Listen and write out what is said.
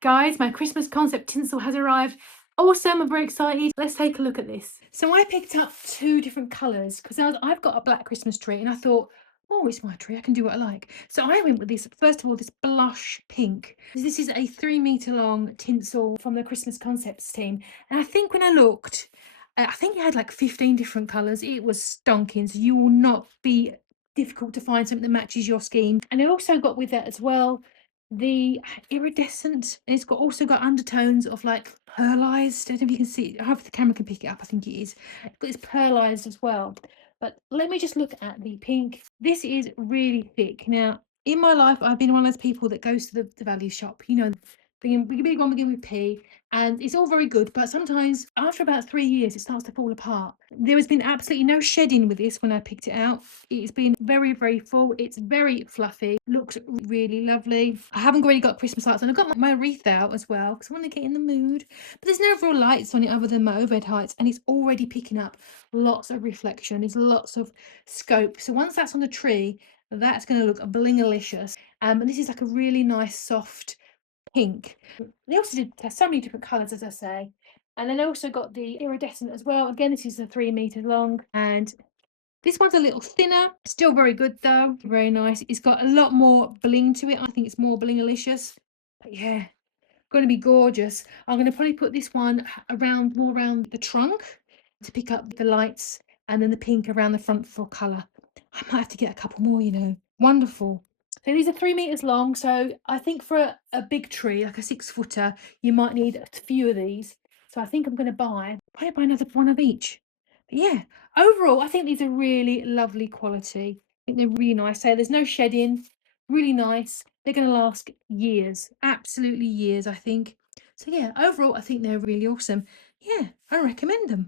Guys, my Christmas concept tinsel has arrived. Awesome, I'm very excited. Let's take a look at this. So I picked up two different colours because I've got a black Christmas tree and I thought, oh, it's my tree, I can do what I like. So I went with this, first of all, this blush pink. This is a 3 metre long tinsel from the Christmas concepts team. And I think when I looked, I think it had like 15 different colours. It was stonking, so you will not be difficult to find something that matches your scheme. And I also got with that as well the iridescent. It's got also got undertones of like pearlized. I don't know if you can see. I hope the camera can pick it up. I think it is. But it's pearlized as well. But let me just look at the pink. This is really thick. Now, in my life, I've been one of those people that goes to the value shop. You know, the big one begin with P, and it's all very good. But sometimes, after about 3 years, it starts to fall apart. There has been absolutely no shedding with this when I picked it out. It's been very, very full. It's very fluffy. Looks really lovely. I haven't really got Christmas lights on. I've got my wreath out as well because I want to get in the mood. But there's no real lights on it other than my overhead heights, and it's already picking up lots of reflection. There's lots of scope. So once that's on the tree, that's going to look blingalicious. And this is like a really nice soft pink. They also did so many different colours, as I say. And then I also got the iridescent as well. Again, this is a 3 metre long, and this one's a little thinner, still very good though, very nice. It's got a lot more bling to it. I think it's more blingalicious. But yeah, going to be gorgeous. I'm going to probably put this one around more around the trunk to pick up the lights, and then the pink around the front for colour. I might have to get a couple more, you know. Wonderful. So these are 3 meters long. So I think for a big tree, like a 6-footer, you might need a few of these. So I think I'm going to probably buy another one of each. But yeah, overall, I think these are really lovely quality. I think they're really nice. So there's no shedding, really nice. They're going to last years, absolutely years, I think. So yeah, overall, I think they're really awesome. Yeah, I recommend them.